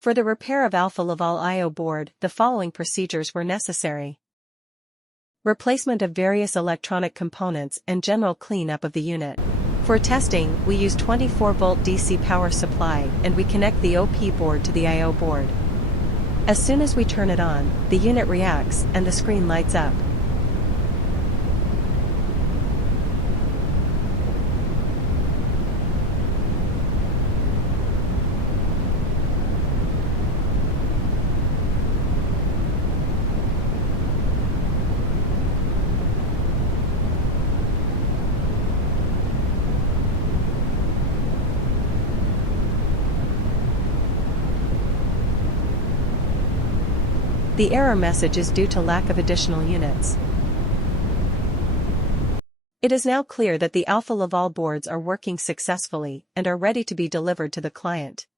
For the repair of Alfa Laval I/O board, the following procedures were necessary. Replacement of various electronic components and general cleanup of the unit. For testing, we use 24-volt DC power supply and we connect the OP board to the I/O board. As soon as we turn it on, the unit reacts and the screen lights up. The error message is due to lack of additional units. It is now clear that the Alfa Laval boards are working successfully and are ready to be delivered to the client.